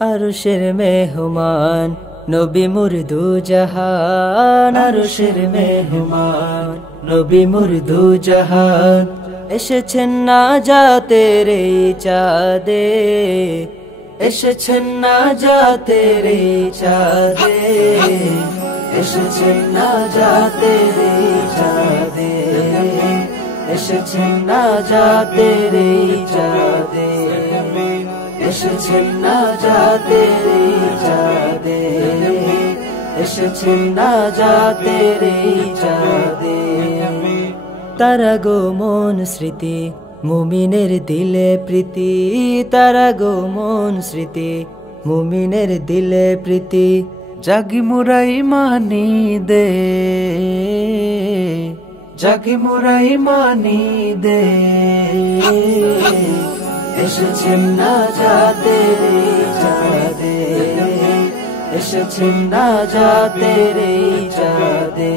আরশের মেহমান নবী মুর্দু জাহান, আরশের মেহমান নবী মুর্দু জাহান, এসেছেন নাজাতের এই চাঁদে, এসেছেন নাজাতের এই চাঁদে, এসেছেন নাজাতের এই চাঁদে, এসেছেন নাজাতের এই চাঁদে, এসেছেন নাজাতের এই চাঁদে, এসেছেন নাজাতের এই চাঁদে। তারা গো মন স্মৃতি মুমিনের দিলে প্রীতি, তারা গো মন স্মৃতি মুমিনের দিলে প্রীতি, জাগি মুরাই মানি দে, জাগি মুরাই মানি দে, এসেছেন নাজাতের এই চাঁদে, এসেছেন নাজাতের এই চাঁদে।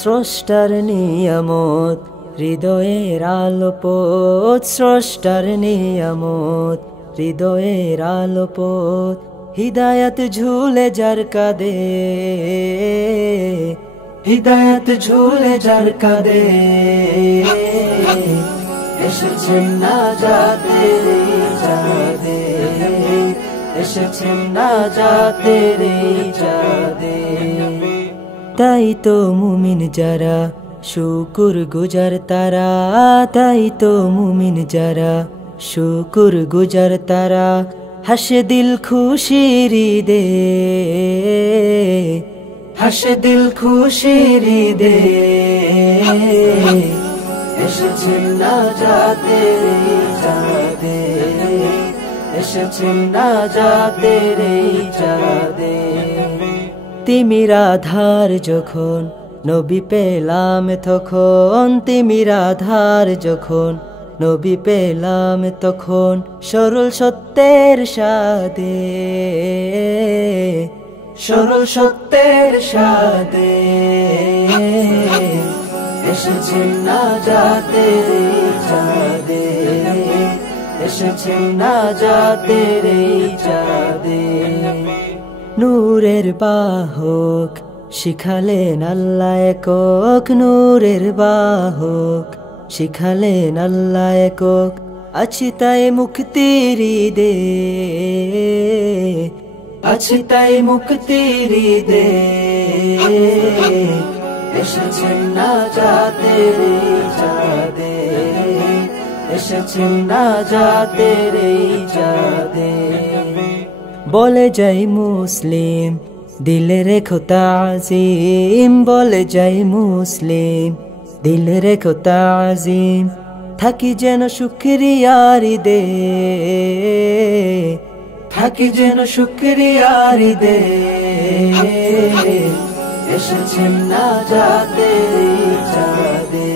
স্রষ্টার নিয়ামত হৃদয়ের আলোপথ, স্রষ্টার নিয়ামত হৃদয়ের আলোপথ, হিদায়াত ঝুলে যার কাঁধে, হিদায়াত ঝুলে যার কাঁধে, এসেছেন নাজাতের এই চাঁদে, এসেছেন নাজাতের এই চাঁদে। তাই তো মুমিন যারা শুকুর গুজার তারা, তাই তো মুমিন যারা শুকুর গুজার তারা, হাসে দিল খুশির ঈদে, হাসে দিল খুশির ঈদে, এসেছেন নাজাতের এই চাঁদে, এসেছেন নাজাতের এই চাঁদে। তিমির আধার যখন নবী পেলাম তখন, তিমির আধার যখন নবী পেলাম তখন, সরল সত্যের সাথে, সরল সত্যের সাথে, এসেছেন নাজাতের এই চাঁদে, এসেছেন নাজাতের এই চাঁদে। নূরের বাহক শিখালেন আল্লাহ একক, নূরের বাহক শিখালেন আল্লাহ একক, আছি তাই মুক্তির ঈদে, আছি তাই মুক্তির ঈদে, এসেছেন নাজাতের এই চাঁদে, এসেছেন নাজাতের এই চাঁদে। বলে যাই মুসলিম দিলে রেখো তাজিম, বলে যাই মুসলিম দিলে রেখো তাজিম, থাকি যেন শুকরিয়ার ঈদে, থাকি যেন শুকরিয়ার ঈদে, এসেছেন নাজাতের এই চাঁদে,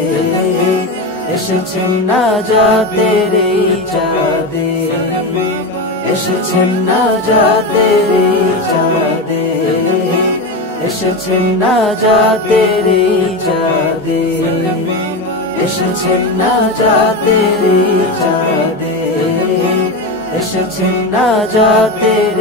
এসেছেন নাজাতের এই চাঁদে, এসেছেন নাজাতের এই চাঁদে, এসেছেন নাজাতের এই চাঁদে, এসেছেন নাজাতের এই চাঁদে, এসেছেন নাজাতের